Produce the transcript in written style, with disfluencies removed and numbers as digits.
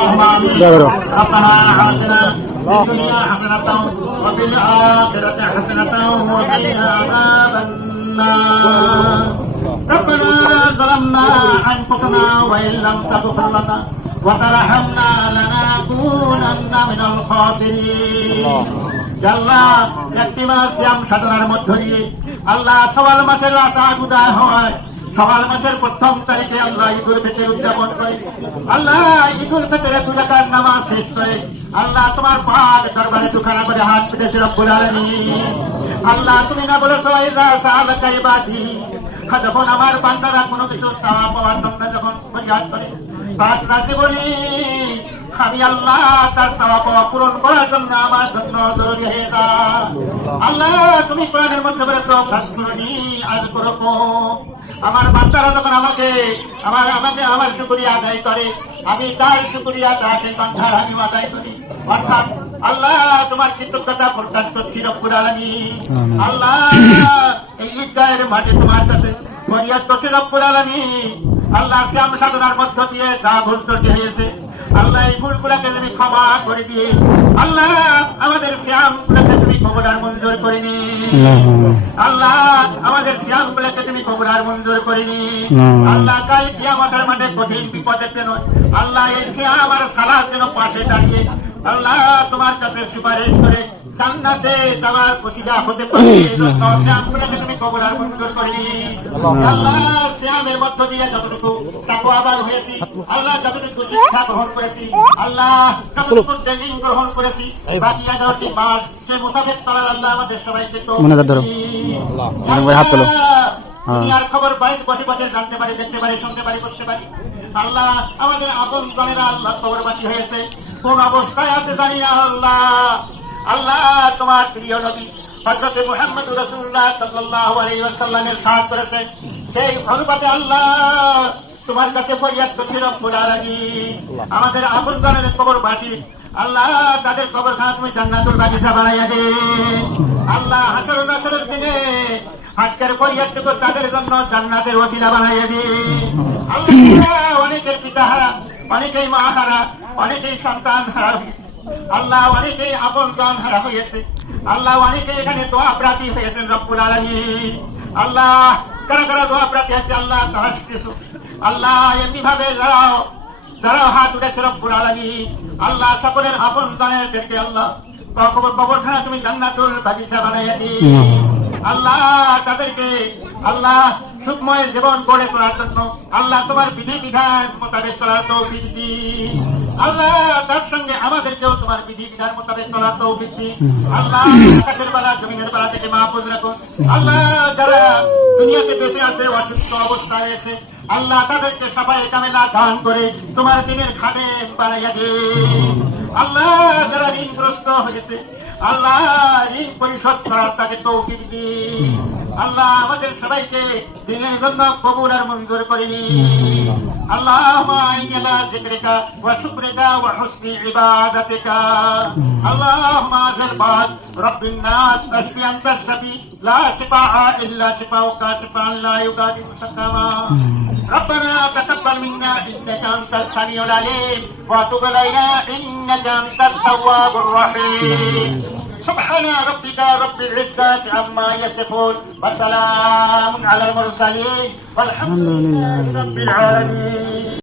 اللهم آمين ربنا آتنا في الدنيا حسنة وفي الآخرة حسنة وقنا عذاب النار ربنا ظلمنا أنفسنا وإن لم تغفر لنا وترحمنا لنكونن من الخاسرين আল্লাহ একটি মাস সিয়াম সাধনার মধ্য দিয়ে আল্লাহ সওয়াল মাসের রাত উদয় হয় সওয়াল মাসের প্রথম তারিখে আল্লাহ ঈদুল ফিতর উদযাপন করে আল্লাহ ঈদুল ফিতরে দুরাকাত নামাজ শেষ করে আল্লাহ তোমার পাক দরবারে দুখানা করে হাত পেতেছে রব্বুল আলামিন আল্লাহ তুমি না বলেছো ইযা সাআলাকা ইবাদি যখন আমার বান্দারা কোনো কিছু চাওয়া পাওয়ার জন্য যখন ফরিয়াদ করে পাঁচ রাতে বলি আমি আল্লাহ তার চাওয়া পাওয়া পূরণ করার জন্য আমার জন্য জরুরি হয়ে যা আল্লাহ তুমি কোরআনের মধ্যে বলেছো ফাসকুরনি আযকুরকুম আমার বান্দারা যখন আমাকে আমার শুকরিয়া আদায় করে আমি তার শুকরিয়া তাকে বান্দার আমি আদায় করি অর্থাৎ আল্লাহ তোমার কৃতজ্ঞতা প্রকাশ করছি রব্বুল আলামিন আল্লাহ এই ঈদগাহের মাঠে তোমার কাছে ফরিয়াদ করছি রব্বুল আলামিন আল্লাহ সিয়াম সাধনার মধ্য দিয়ে যা ভুল ত্রুটি হয়েছে আল্লাহ এই ভুলগুলোকে তুমি ক্ষমা করে দিয়ে আল্লাহ আমাদের সিয়ামগুলোকে তুমি কবুল আর মঞ্জুর করে নি আল্লাহ আমাদের সিয়ামগুলোকে তুমি কবুল আর মঞ্জুর করে নি আল্লাহ কাল কিয়ামতের মাঠে কঠিন বিপদের জন্য আল্লাহ এই সিয়াম আর সালাত যেন পাশে দাঁড়িয়ে আল্লাহ তোমার কাছে সুপারিশ করে জান্নাতে যাওয়ার প্রতিভা হতে পারে সিয়ামগুলোকে তুমি কবুল আর মঞ্জুর করে নি আল্লাহ সিয়ামের মধ্য দিয়ে যতটুকু তাকওয়াবান হয়েছি আল্লাহ যতটুকু শিক্ষা গ্রহণ করেছি আল্লাহ যতটুকু ট্রেনিং গ্রহণ করেছি বাকি 11টি মাস সে মোতাবেক চলার আল্লাহ আমাদের সবাইকে তো হাত তোলো দুনিয়ার খবর বাইরে বসে বসে জানতে পারি দেখতে পারি শুনতে পারি করতে পারি আল্লাহ আমাদের আপন জনেরা আল্লাহ খবরবাসী হয়েছে কোন অবস্থায় আছে জানি না আল্লাহ আল্লাহ তোমার প্রিয় নবী হযরত মুহাম্মদ রাসূলুল্লাহ সাল্লাল্লাহু আলাইহি ওয়াসাল্লামের সাথ করেছে সেই অনুপাতে আল্লাহ তোমার কাছে ফরিয়াদ করছি রব্বুল আলামিন আমাদের আপন জনের কবরবাসী আল্লাহ তাদের কবরখানা তুমি জান্নাতুল বাগিচা বানাইয়া দে আল্লাহ হাসর নাসরের দিনে আজকের ফরিয়াদটুকু তাদের জন্য জান্নাতের ওসিলা বানাইয়া দে আল্লাহ অনেকের পিতা হারা অনেকেই মা হারা অনেকেই সন্তান হারা আল্লাহ অনেকেই আপন জন হারা হয়েছে আল্লাহ অনেকে এখানে দোয়া প্রার্থী হয়েছেন রব্বুল আলামিন আল্লাহ কারা কারা দোয়া প্রার্থী আছে আল্লাহ তাহার কিছু আল্লাহ এমনি ভাবে যারা হাত উঠেছে রব্বুল আলামিন আল্লাহ সকলের আপন জনেরদেরকে আল্লাহ কবরখানা তুমি জান্নাতুল বাগিচা বানাইয়া দি আল্লাহ তাদেরকে আল্লাহ সুখময় জীবন গড়ে তোলার জন্য আল্লাহ তোমার বিধি বিধান মোতাবেক চলার তৌফিক দি আল্লাহ তার সঙ্গে আমাদেরকেও তোমার বিধি বিধান মোতাবেক চলার তৌফিক দি আল্লাহ আকাশের বেলা জমিনের বেলা থেকে মাহফুজ রাখো আল্লাহ যারা দুনিয়াতে বেঁচে আছে অসুস্থ অবস্থায় এসে আল্লাহ তাদেরকে সাফায়ে কামেলা দান করে তোমার দিনের খাদেম বানাইয়া দে আল্লাহ যারা ঋণগ্রস্ত হয়েছে আল্লাহ ঋণ পরিশোধ করার তাকে তৌফিক দি আল্লাহ আমাদের সবাইকে দিনের জন্য কবুল আর মঞ্জুর করে নি আল্লাহুম্মা ইন্না যিকরিকা ওয়া শুকরিকা ওয়া হুসনি ইবাদাতিকা আল্লাহুম্মা জালবাদ রাব্বিন নাস আশফি আনতা শাফি লা শিফাআ ইল্লা শিফাউকা শিফাআন লা ইউগাদিরু সাকামা ربنا تقبل منا انك انت السميع العليم وتب علينا انك انت التواب الرحيم سبحان ربك رب العزة عما يصفون وسلام على المرسلين والحمد لله رب العالمين